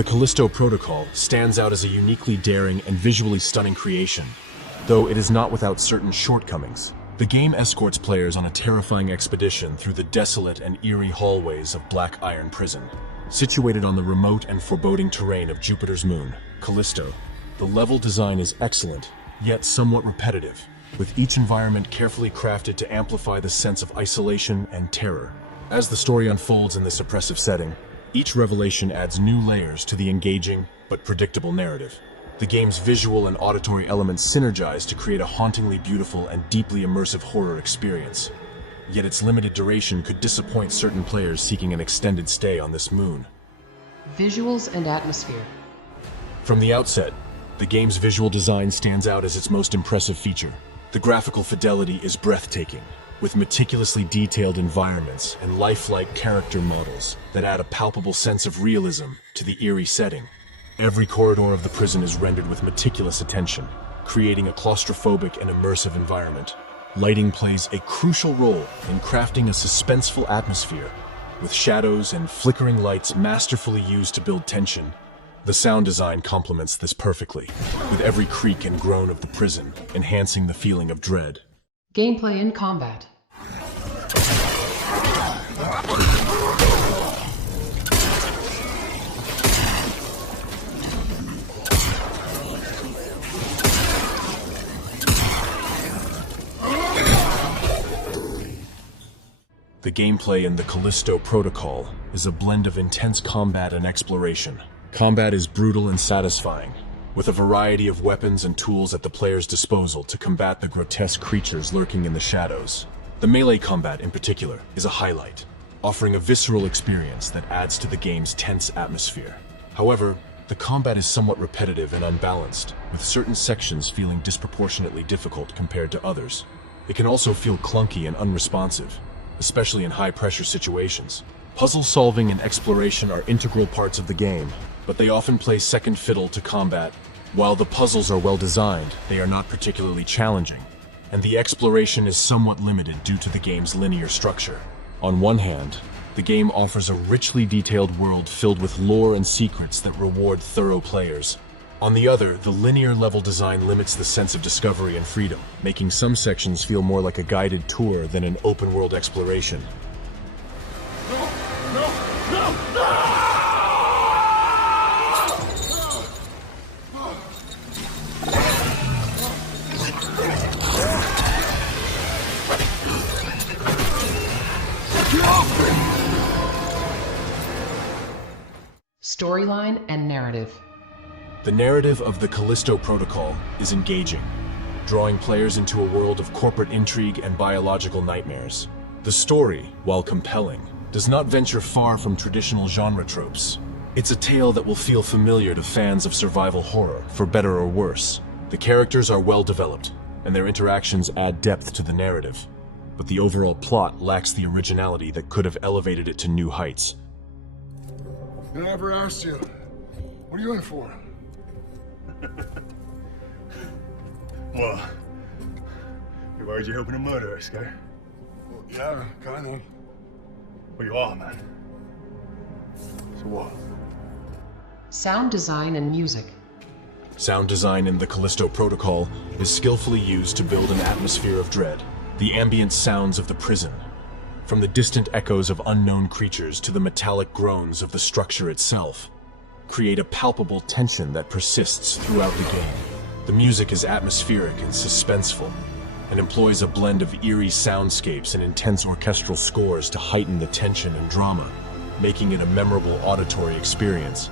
The Callisto Protocol stands out as a uniquely daring and visually stunning creation, though it is not without certain shortcomings. The game escorts players on a terrifying expedition through the desolate and eerie hallways of Black Iron Prison. Situated on the remote and foreboding terrain of Jupiter's moon, Callisto, the level design is excellent, yet somewhat repetitive, with each environment carefully crafted to amplify the sense of isolation and terror. As the story unfolds in this oppressive setting, each revelation adds new layers to the engaging but predictable narrative. The game's visual and auditory elements synergize to create a hauntingly beautiful and deeply immersive horror experience. Yet its limited duration could disappoint certain players seeking an extended stay on this moon. Visuals and atmosphere. From the outset, the game's visual design stands out as its most impressive feature. The graphical fidelity is breathtaking, with meticulously detailed environments and lifelike character models that add a palpable sense of realism to the eerie setting. Every corridor of the prison is rendered with meticulous attention, creating a claustrophobic and immersive environment. Lighting plays a crucial role in crafting a suspenseful atmosphere, with shadows and flickering lights masterfully used to build tension. The sound design complements this perfectly, with every creak and groan of the prison enhancing the feeling of dread. Gameplay and combat. The gameplay in the Callisto Protocol is a blend of intense combat and exploration. Combat is brutal and satisfying, with a variety of weapons and tools at the player's disposal to combat the grotesque creatures lurking in the shadows. The melee combat, in particular, is a highlight, offering a visceral experience that adds to the game's tense atmosphere. However, the combat is somewhat repetitive and unbalanced, with certain sections feeling disproportionately difficult compared to others. It can also feel clunky and unresponsive, especially in high-pressure situations. Puzzle solving and exploration are integral parts of the game, but they often play second fiddle to combat. While the puzzles are well designed, they are not particularly challenging, and the exploration is somewhat limited due to the game's linear structure. On one hand, the game offers a richly detailed world filled with lore and secrets that reward thorough players. On the other, the linear level design limits the sense of discovery and freedom, making some sections feel more like a guided tour than an open-world exploration. Storyline and narrative. The narrative of the Callisto Protocol is engaging, drawing players into a world of corporate intrigue and biological nightmares. The story, while compelling, does not venture far from traditional genre tropes. It's a tale that will feel familiar to fans of survival horror, for better or worse. The characters are well developed, and their interactions add depth to the narrative, but the overall plot lacks the originality that could have elevated it to new heights. I never asked you. What are you in for? Well, why are you hoping to murder us, guy? Well, yeah, kind of. Well, you are, man. So what? Sound design and music. Sound design in the Callisto Protocol is skillfully used to build an atmosphere of dread. The ambient sounds of the prison, from the distant echoes of unknown creatures to the metallic groans of the structure itself, create a palpable tension that persists throughout the game. The music is atmospheric and suspenseful, and employs a blend of eerie soundscapes and intense orchestral scores to heighten the tension and drama, making it a memorable auditory experience.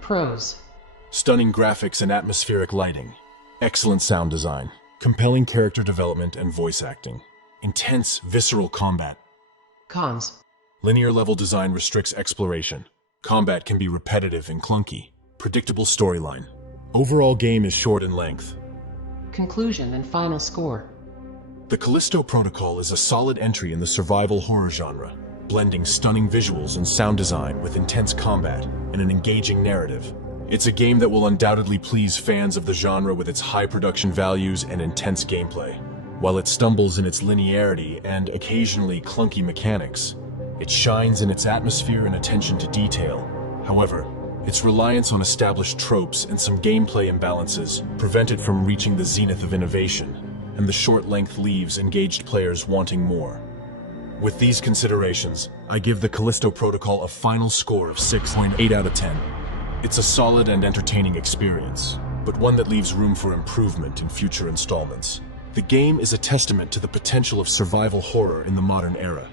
Pros. Stunning graphics and atmospheric lighting, excellent sound design, compelling character development and voice acting, intense, visceral combat. Cons. Linear level design restricts exploration. Combat can be repetitive and clunky. Predictable storyline. Overall game is short in length. Conclusion and final score. The Callisto Protocol is a solid entry in the survival horror genre, blending stunning visuals and sound design with intense combat and an engaging narrative. It's a game that will undoubtedly please fans of the genre with its high production values and intense gameplay. While it stumbles in its linearity and occasionally clunky mechanics, it shines in its atmosphere and attention to detail. However, Its reliance on established tropes and some gameplay imbalances prevent it from reaching the zenith of innovation, and the short length leaves engaged players wanting more. With these considerations, I give the Callisto Protocol a final score of 6.8 out of 10. It's a solid and entertaining experience, but one that leaves room for improvement in future installments. The game is a testament to the potential of survival horror in the modern era,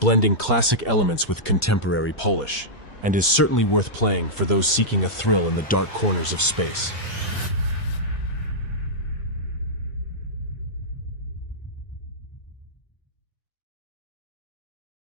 blending classic elements with contemporary polish, and is certainly worth playing for those seeking a thrill in the dark corners of space.